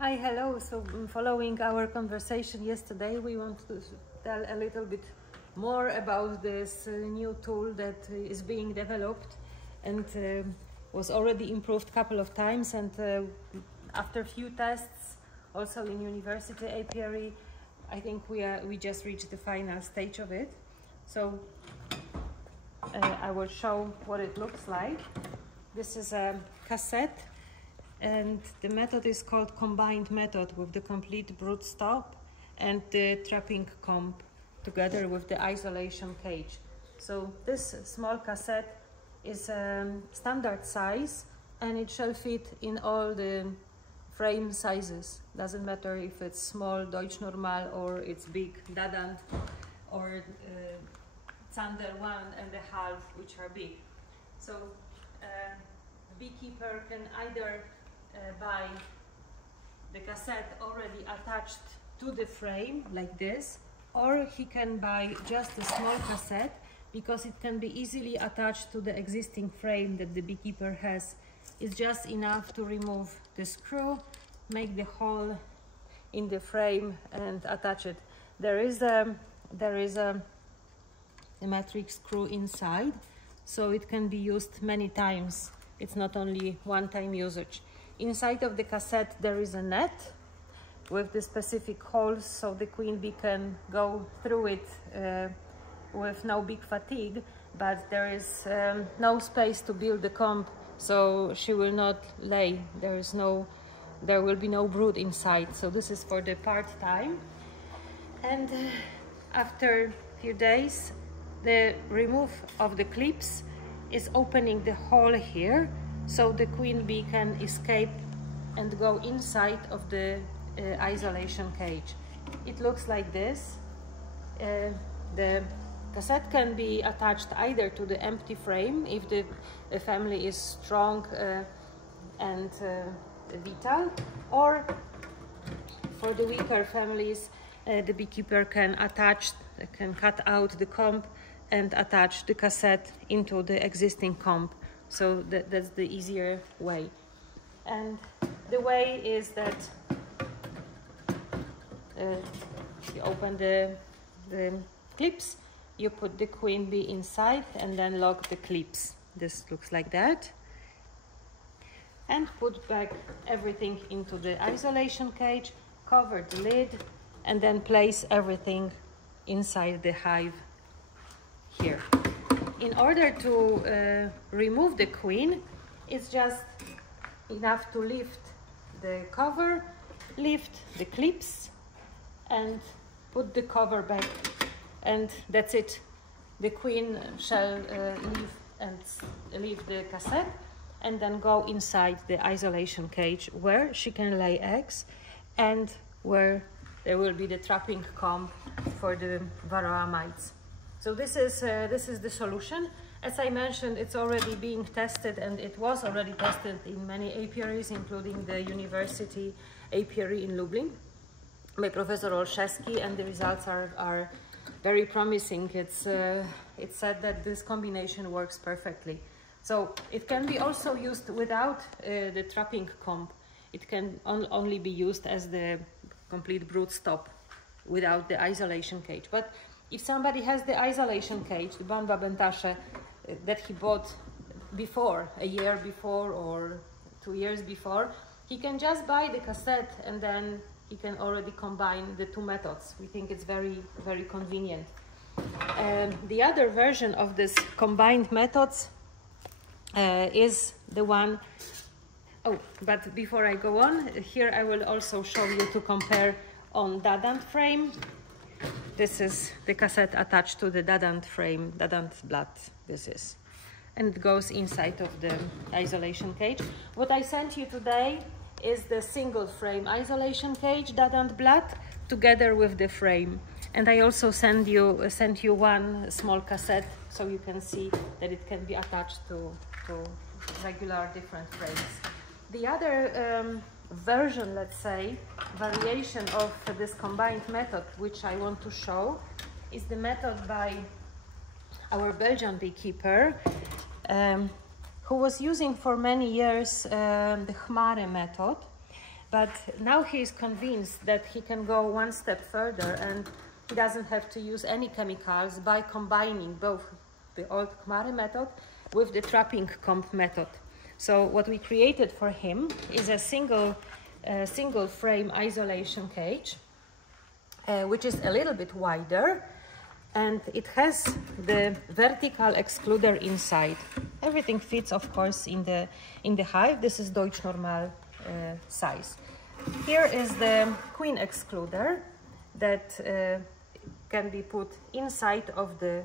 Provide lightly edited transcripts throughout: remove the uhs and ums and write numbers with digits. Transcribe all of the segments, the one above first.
Hi, hello. So following our conversation yesterday, we want to tell a little bit more about this new tool that is being developed and was already improved a couple of times, and after a few tests also in university apiary, I think we just reached the final stage of it. So I will show what it looks like. This is a cassette, and the method is called combined method with the complete brood stop and the trapping comb together with the isolation cage. So this small cassette is standard size, and it shall fit in all the frame sizes. Doesn't matter if it's small Deutsch Normal or it's big Dadant or Zander 1.5, which are big. So beekeeper can either buy the cassette already attached to the frame like this, or he can buy just a small cassette because it can be easily attached to the existing frame that the beekeeper has. It's just enough to remove the screw, make the hole in the frame and attach it. There is a metric screw inside, so it can be used many times. It's not only one-time usage. Inside of the cassette there is a net with the specific holes, so the queen bee can go through it with no big fatigue, but there is no space to build the comb, so she will not lay. There will be no brood inside. So this is for the part-time. And after a few days, the remove of the clips is opening the hole here, so the queen bee can escape and go inside of the isolation cage. It looks like this. The cassette can be attached either to the empty frame if the family is strong and vital, or for the weaker families, the beekeeper can cut out the comb and attach the cassette into the existing comb. So that's the easier way. And the way is that you open the clips, you put the queen bee inside and then lock the clips. This looks like that. And put back everything into the isolation cage, cover the lid, and then place everything inside the hive here. In order to remove the queen, it's just enough to lift the cover, lift the clips, and put the cover back, and that's it. The queen shall leave the cassette and then go inside the isolation cage, where she can lay eggs and where there will be the trapping comb for the varroa mites. So this is the solution. As I mentioned, it's already being tested, and it was already tested in many apiaries, including the university apiary in Lublin by Professor Olszewski, and the results are very promising. It's said that this combination works perfectly. So it can be also used without the trapping comb. It can only be used as the complete brood stop without the isolation cage. But if somebody has the isolation cage, the Bamba Bentashe that he bought before, a year before or 2 years before, he can just buy the cassette and then he can already combine the two methods. We think it's very, very convenient. The other version of this combined methods is the one. Oh, but before I go on, here I will also show you to compare on Dadant frame. This is the cassette attached to the Dadant frame, Dadant blood, this is. And it goes inside of the isolation cage. What I sent you today is the single frame isolation cage, Dadant blood, together with the frame. And I also sent you one small cassette, so you can see that it can be attached to regular different frames. The other version, let's say, variation of this combined method, which I want to show, is the method by our Belgian beekeeper, who was using for many years the Chmary method. But now he is convinced that he can go one step further, and he doesn't have to use any chemicals by combining both the old Khmary method with the trapping comb method. So what we created for him is a single frame isolation cage, which is a little bit wider, and it has the vertical excluder inside. Everything fits, of course, in the hive. This is Deutsch normal size. Here is the queen excluder that can be put inside of the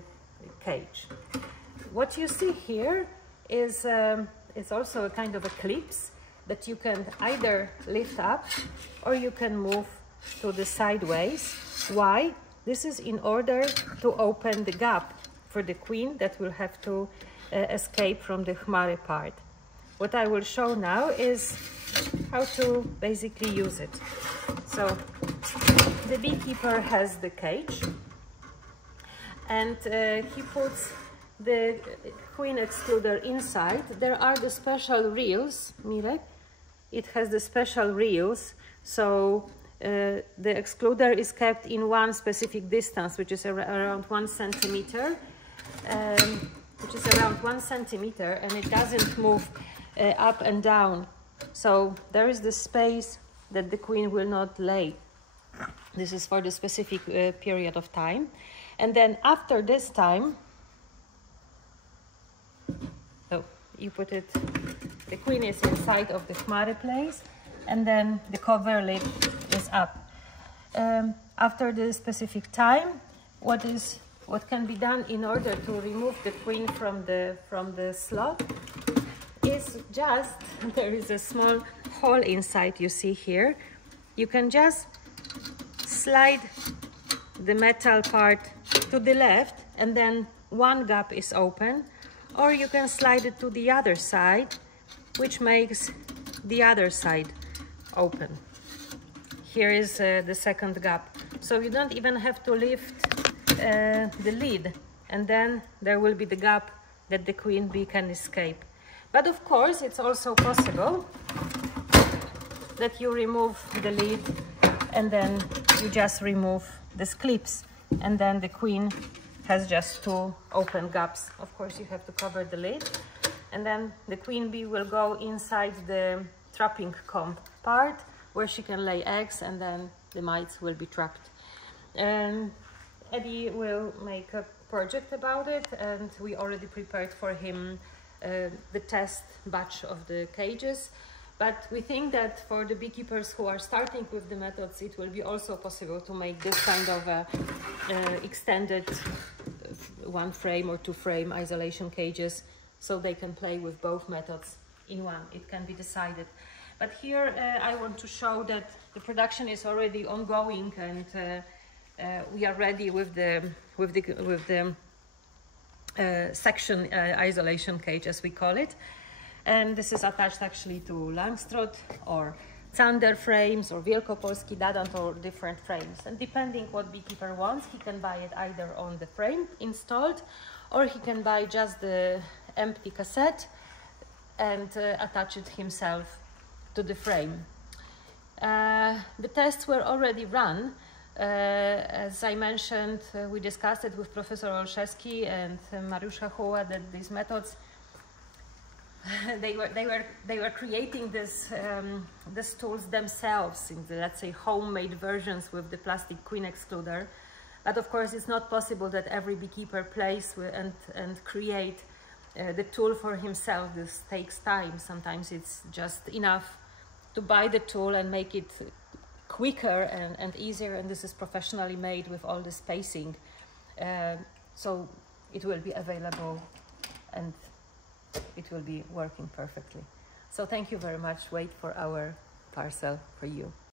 cage. What you see here is also a kind of a clips that you can either lift up or you can move to the sideways. Why? This is in order to open the gap for the queen that will have to escape from the Khmary part. What I will show now is how to basically use it. So the beekeeper has the cage, and he puts the queen excluder inside. There are the special reels, Mirek. It has the special reels, so the excluder is kept in one specific distance, which is around 1 centimeter, and it doesn't move up and down. So there is the space that the queen will not lay. This is for the specific period of time. And then after this time, so you put it, the queen is inside of the Khmary place, and then the cover lid is up. After the specific time, what can be done in order to remove the queen from the slot is just, there is a small hole inside, you see here. You can just slide the metal part to the left, and then one gap is open, or you can slide it to the other side, which makes the other side open. Here is the second gap, so you don't even have to lift the lid, and then there will be the gap that the queen bee can escape. But of course, it's also possible that you remove the lid and then you just remove these clips, and then the queen has just 2 open gaps. Of course, you have to cover the lid, and then the queen bee will go inside the trapping comb part where she can lay eggs, and then the mites will be trapped. Eddie will make a project about it, and we already prepared for him the test batch of the cages. But we think that for the beekeepers who are starting with the methods, it will be also possible to make this kind of extended 1 frame or 2 frame isolation cages, so they can play with both methods in one. It can be decided. But here I want to show that the production is already ongoing, and we are ready with the section isolation cage, as we call it. And this is attached actually to Langstroth or Zander frames or Wielkopolski Dadant or different frames. And depending what beekeeper wants, he can buy it either on the frame installed, or he can buy just the empty cassette and attach it himself to the frame. The tests were already run. As I mentioned, we discussed it with Professor Olszewski and Mariusza Hoła, that these methods, they were creating these tools themselves in the, let's say, homemade versions with the plastic queen excluder. But of course, it's not possible that every beekeeper plays with and create the tool for himself. This takes time. Sometimes it's just enough to buy the tool and make it quicker and easier, and this is professionally made with all the spacing, so it will be available and it will be working perfectly. So thank you very much. Wait for our parcel for you.